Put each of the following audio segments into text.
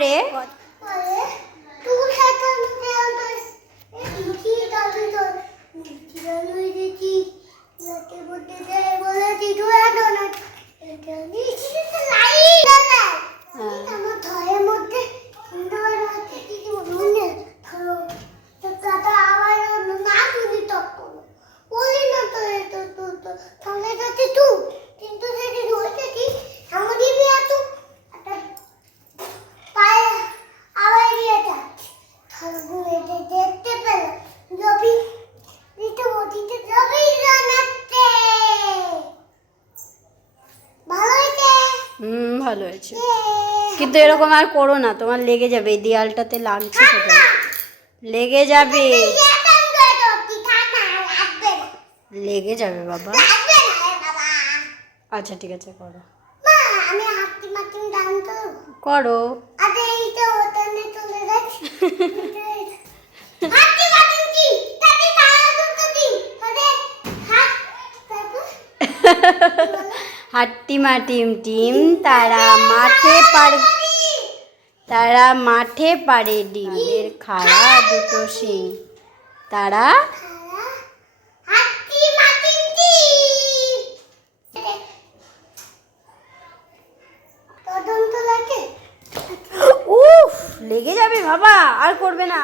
পরে ভালো হয়েছে, কিন্তু এরকম আর করো না, তোমার লেগে যাবে, এই দেয়ালটাতে লাগছে, সেটা লেগে যাবে, লেগে যাবে বাবা। আচ্ছা ঠিক আছে, করো করো। হাট্টিমা টিম টিম তারা মাঠে পাড়ে ডিমের খাড়া দুটো শিং, তারা উফ লেগে যাবে বাবা, আর করবে না,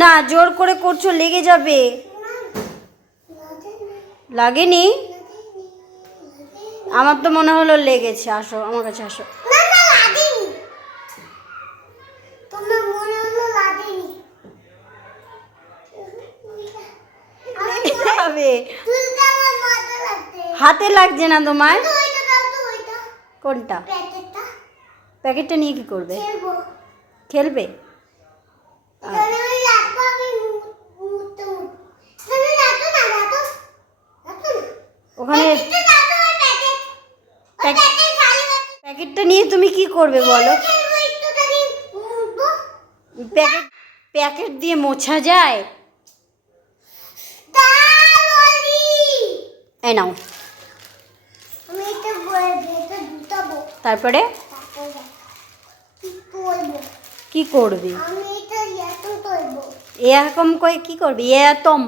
না জোর করে করছো, লেগে যাবে। লাগেনি? আমার তো মনে হলো লেগেছে, আসো আমার কাছে আসো। হাতে লাগছে না তোমার? কোনটা? প্যাকেটটা নিয়ে কি করবে? খেলবে? ওখানে প্যাকেটটা নিয়ে তুমি কি করবে বলো? প্যাকেট দিয়ে মোছা যায়? এই নাও, তারপরে কি করবে? এরকম কি করবে? এতম